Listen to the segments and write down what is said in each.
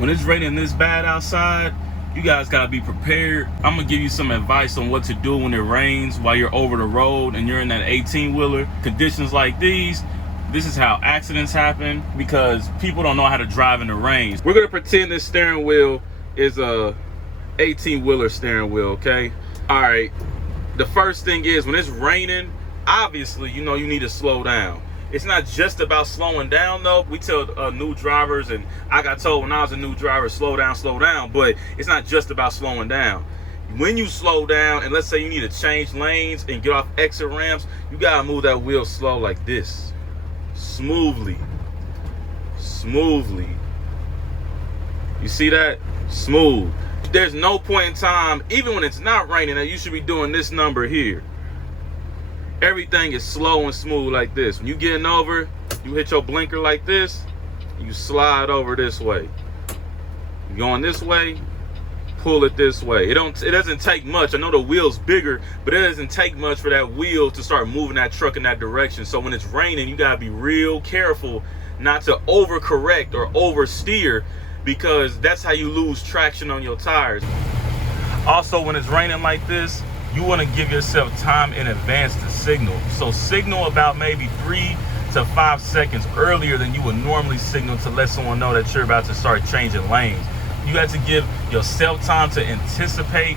When it's raining this bad outside, you guys gotta be prepared. I'm gonna give you some advice on what to do when it rains while you're over the road and you're in that 18-wheeler. Conditions like these, this is how accidents happen because people don't know how to drive in the rain. We're gonna pretend this steering wheel is a 18-wheeler steering wheel, okay? All right, the first thing is when it's raining, obviously, you know you need to slow down. It's not just about slowing down though. We tell new drivers, and I got told when I was a new driver, slow down, but it's not just about slowing down. When you slow down, and let's say you need to change lanes and get off exit ramps, you gotta move that wheel slow like this. Smoothly. You see that? Smooth. There's no point in time, even when it's not raining, that you should be doing this number here. Everything is slow and smooth like this. When you getting over, you hit your blinker like this, you slide over this way. You going this way, pull it this way. It doesn't take much. I know the wheel's bigger, but it doesn't take much for that wheel to start moving that truck in that direction. So when it's raining, you gotta be real careful not to overcorrect or oversteer, because that's how you lose traction on your tires. Also, when it's raining like this, you want to give yourself time in advance to signal. So signal about maybe 3 to 5 seconds earlier than you would normally signal to let someone know that you're about to start changing lanes. You have to give yourself time to anticipate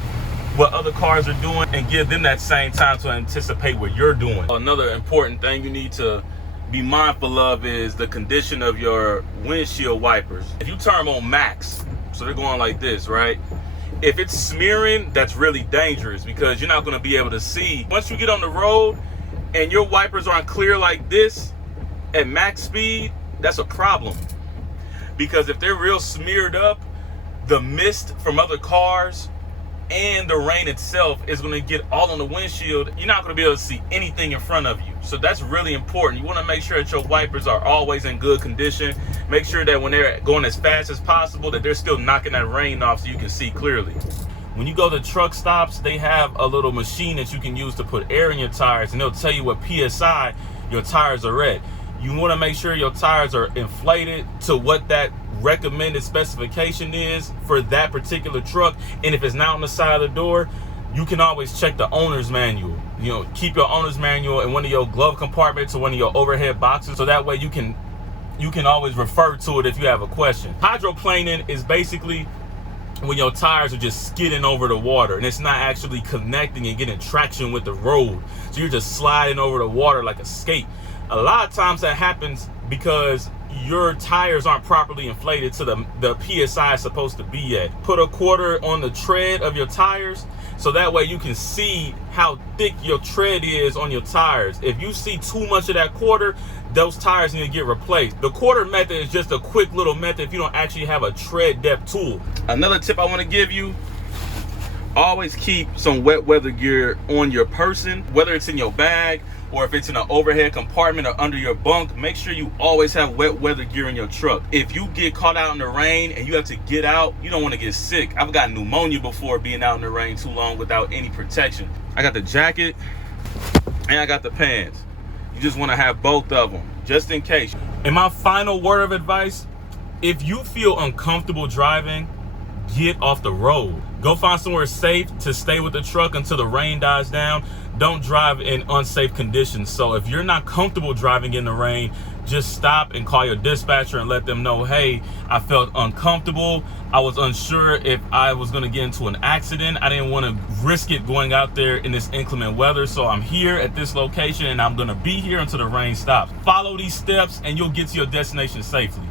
what other cars are doing and give them that same time to anticipate what you're doing. Another important thing you need to be mindful of is the condition of your windshield wipers. If you turn them on max, so they're going like this, right? If it's smearing, that's really dangerous because you're not going to be able to see. Once you get on the road and your wipers aren't clear like this at max speed, that's a problem. Because if they're real smeared up, the mist from other cars and the rain itself is going to get all on the windshield. You're not going to be able to see anything in front of you. So that's really important. You want to make sure that your wipers are always in good condition. Make sure that when they're going as fast as possible, that they're still knocking that rain off so you can see clearly. When you go to truck stops, they have a little machine that you can use to put air in your tires, and they'll tell you what PSI your tires are at. You want to make sure your tires are inflated to what that recommended specification is for that particular truck. And if it's not on the side of the door, you can always check the owner's manual. You know, keep your owner's manual in one of your glove compartments or one of your overhead boxes, so that way you can always refer to it if you have a question. Hydroplaning is basically when your tires are just skidding over the water and it's not actually connecting and getting traction with the road. So you're just sliding over the water like a skate. A lot of times that happens because your tires aren't properly inflated to the PSI is supposed to be at. Put a quarter on the tread of your tires so that way you can see how thick your tread is on your tires. If you see too much of that quarter, those tires need to get replaced. The quarter method is just a quick little method if you don't actually have a tread depth tool. Another tip I want to give you, always keep some wet weather gear on your person, whether it's in your bag or if it's in an overhead compartment or under your bunk. Make sure you always have wet weather gear in your truck. If you get caught out in the rain and you have to get out, you don't want to get sick. I've gotten pneumonia before being out in the rain too long without any protection. I got the jacket and I got the pants. You just want to have both of them just in case. And my final word of advice, if you feel uncomfortable driving, get off the road. Go find somewhere safe to stay with the truck until the rain dies down. Don't drive in unsafe conditions. So if you're not comfortable driving in the rain, just stop and call your dispatcher and let them know, hey, I felt uncomfortable. I was unsure if I was going to get into an accident. I didn't want to risk it going out there in this inclement weather. So I'm here at this location and I'm going to be here until the rain stops. Follow these steps and you'll get to your destination safely.